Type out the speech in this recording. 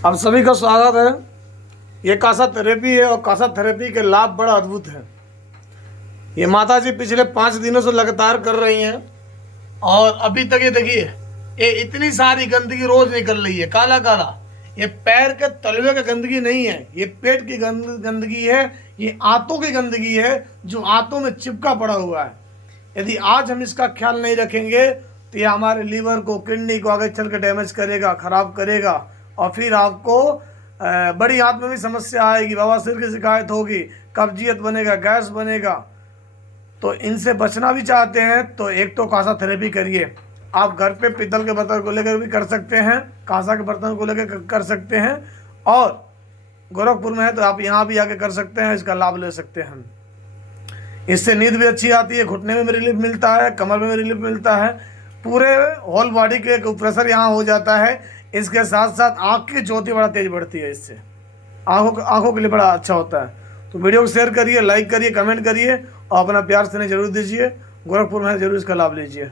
आप सभी का स्वागत है। ये कासा थेरेपी है और कासा थेरेपी के लाभ बड़ा अद्भुत है। ये माता जी पिछले 5 दिनों से लगातार कर रही हैं और अभी तक ये देखिए, ये इतनी सारी गंदगी रोज निकल रही है, काला काला। ये पैर के तलवे की गंदगी नहीं है, ये पेट की गंदगी है, ये आंतों की गंदगी है जो आंतों में चिपका पड़ा हुआ है। यदि आज हम इसका ख्याल नहीं रखेंगे तो ये हमारे लीवर को, किडनी को आगे चल के डैमेज करेगा, खराब करेगा और फिर आपको बड़ी हाथ में भी समस्या आएगी, बवासीर की शिकायत होगी, कब्जियत बनेगा, गैस बनेगा। तो इनसे बचना भी चाहते हैं तो एक तो कासा थेरेपी करिए। आप घर पे पीतल के बर्तन को लेकर भी कर सकते हैं, कांसा के बर्तन को लेकर कर सकते हैं, और गोरखपुर में है तो आप यहाँ भी आके कर सकते हैं, इसका लाभ ले सकते हैं। इससे नींद भी अच्छी आती है, घुटने में भी रिलीफ मिलता है, कमर में भी रिलीफ मिलता है, पूरे होल बॉडी के प्रेशर यहाँ हो जाता है। इसके साथ साथ आँख की ज्योति बड़ा तेज बढ़ती है, इससे आँखों के लिए बड़ा अच्छा होता है। तो वीडियो को शेयर करिए, लाइक करिए, कमेंट करिए और अपना प्यार स्नेह जरूर दीजिए। गोरखपुर में जरूर इसका लाभ लीजिए।